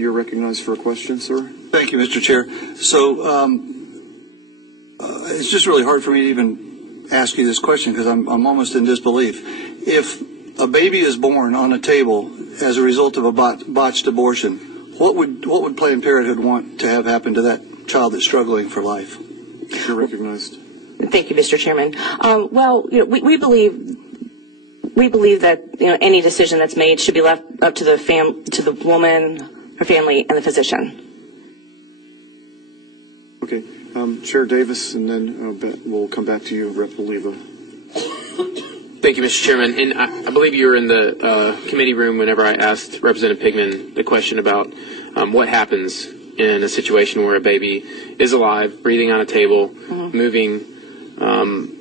You're recognized for a question, sir. Thank you, Mr. Chair. So it's just really hard for me to even ask you this question because I'm almost in disbelief. If a baby is born on a table as a result of a botched abortion, what would Planned Parenthood want to have happen to that child that's struggling for life? You're recognized. Thank you, Mr. Chairman. Well, we believe that any decision that's made should be left up to the woman, her family, and the physician. Okay, Chair Davis, and then we'll come back to you, Rep. Oliva. Thank you, Mr. Chairman. And I believe you were in the committee room whenever I asked Representative Pigman the question about what happens in a situation where a baby is alive, breathing on a table, moving.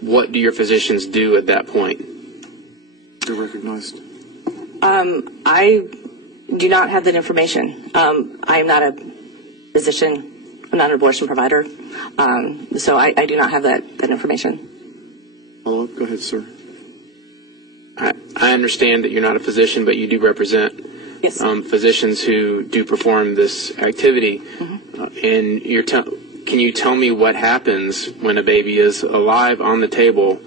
What do your physicians do at that point? You're recognized. I do not have that information. I am not a physician. I'm not an abortion provider. So I do not have that information. Follow up. Go ahead, sir. I understand that you're not a physician, but you do represent physicians who do perform this activity. And can you tell me what happens when a baby is alive on the table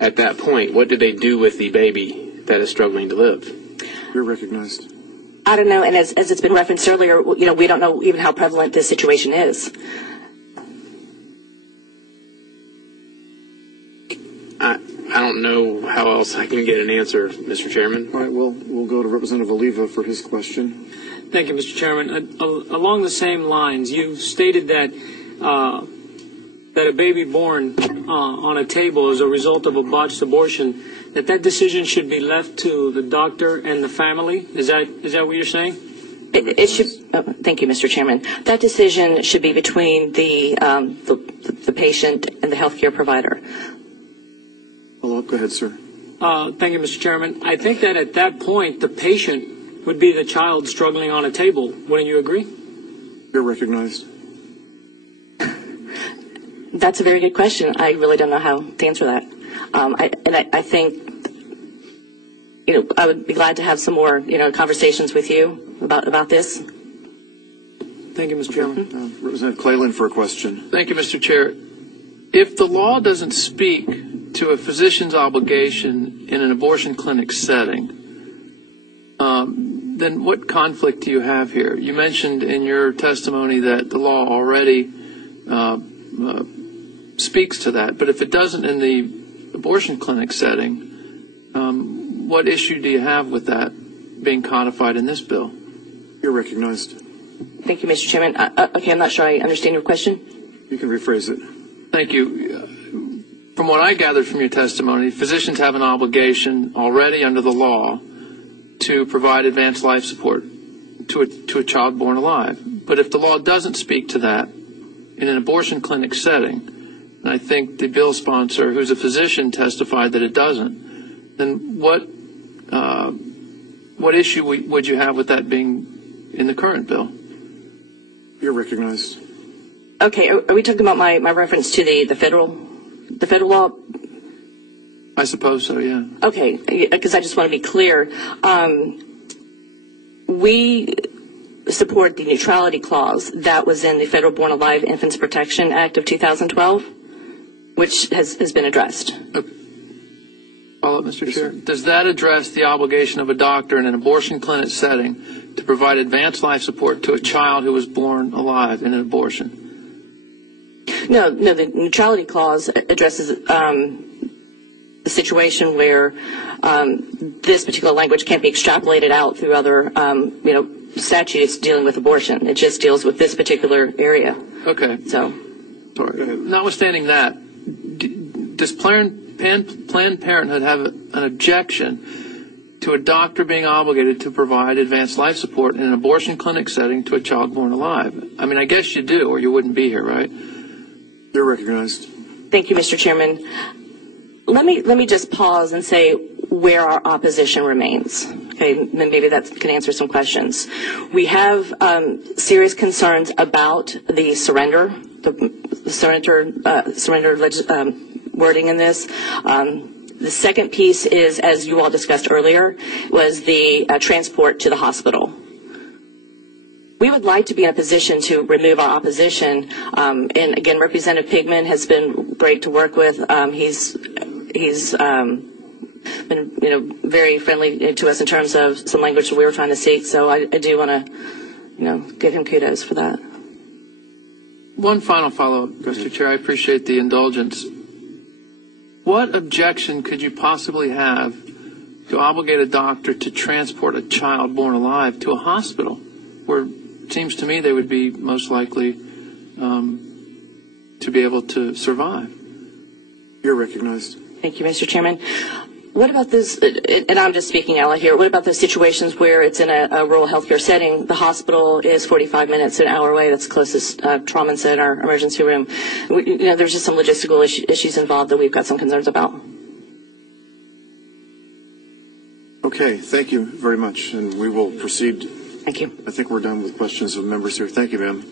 at that point? What do they do with the baby that is struggling to live? You're recognized. I don't know, and as it's been referenced earlier, we don't know even how prevalent this situation is. I don't know how else I can get an answer, Mr. Chairman. All right, well, we'll go to Representative Oliva for his question. Thank you, Mr. Chairman. Along the same lines, you stated that a baby born on a table as a result of a botched abortion, that decision should be left to the doctor and the family. Is that what you're saying? It should. Thank you, Mr. Chairman. That decision should be between the patient and the healthcare provider. Follow up. Go ahead, sir. Thank you, Mr. Chairman. I think that at that point, the patient would be the child struggling on a table. Wouldn't you agree? You're recognized. That's a very good question. I really don't know how to answer that. I think, I would be glad to have some more, conversations with you about this. Thank you, Mr. Chairman. Representative Cleland for a question. Thank you, Mr. Chair. If the law doesn't speak to a physician's obligation in an abortion clinic setting, then what conflict do you have here? You mentioned in your testimony that the law already speaks to that, but if it doesn't in the abortion clinic setting, what issue do you have with that being codified in this bill? You're recognized. Thank you, Mr. Chairman. Okay, I'm not sure I understand your question. You can rephrase it. Thank you. From what I gathered from your testimony, physicians have an obligation already under the law to provide advanced life support to a child born alive. But if the law doesn't speak to that in an abortion clinic setting, and I think the bill sponsor, who's a physician, testified that it doesn't, then what issue would you have with that being in the current bill? You're recognized. Okay, are we talking about my reference to the federal law? I suppose so, yeah. Okay, because I just want to be clear. We support the neutrality clause that was in the Federal Born Alive Infants Protection Act of 2012, which has been addressed. Follow up, Mr. Chair. Does that address the obligation of a doctor in an abortion clinic setting to provide advanced life support to a child who was born alive in an abortion? No, the neutrality clause addresses the situation where this particular language can't be extrapolated out through other, statutes dealing with abortion. It just deals with this particular area. Okay. So, sorry. Notwithstanding that, does Planned Parenthood have an objection to a doctor being obligated to provide advanced life support in an abortion clinic setting to a child born alive? I mean, I guess you do, or you wouldn't be here, right? You're recognized. Thank you, Mr. Chairman. Let me just pause and say where our opposition remains. Okay, then maybe that can answer some questions. We have serious concerns about the surrender wording in this. The second piece is, as you all discussed earlier, was the transport to the hospital. would like to be in a position to remove our opposition. And again, Representative Pigman has been great to work with. He's been, very friendly to us in terms of some language that we were trying to seek. So I do want to, give him kudos for that. One final follow-up, Mr. Chair. I appreciate the indulgence. What objection could you possibly have to obligate a doctor to transport a child born alive to a hospital where it seems to me they would be most likely to be able to survive? You're recognized. Thank you, Mr. Chairman. What about this, and I'm just speaking out loud here, what about those situations where it's in a rural healthcare setting, the hospital is 45 minutes, an hour away, that's the closest trauma center, emergency room. There's just some logistical issues involved that we've got some concerns about. Okay, thank you very much, and we will proceed. Thank you. I think we're done with questions of members here. Thank you, ma'am.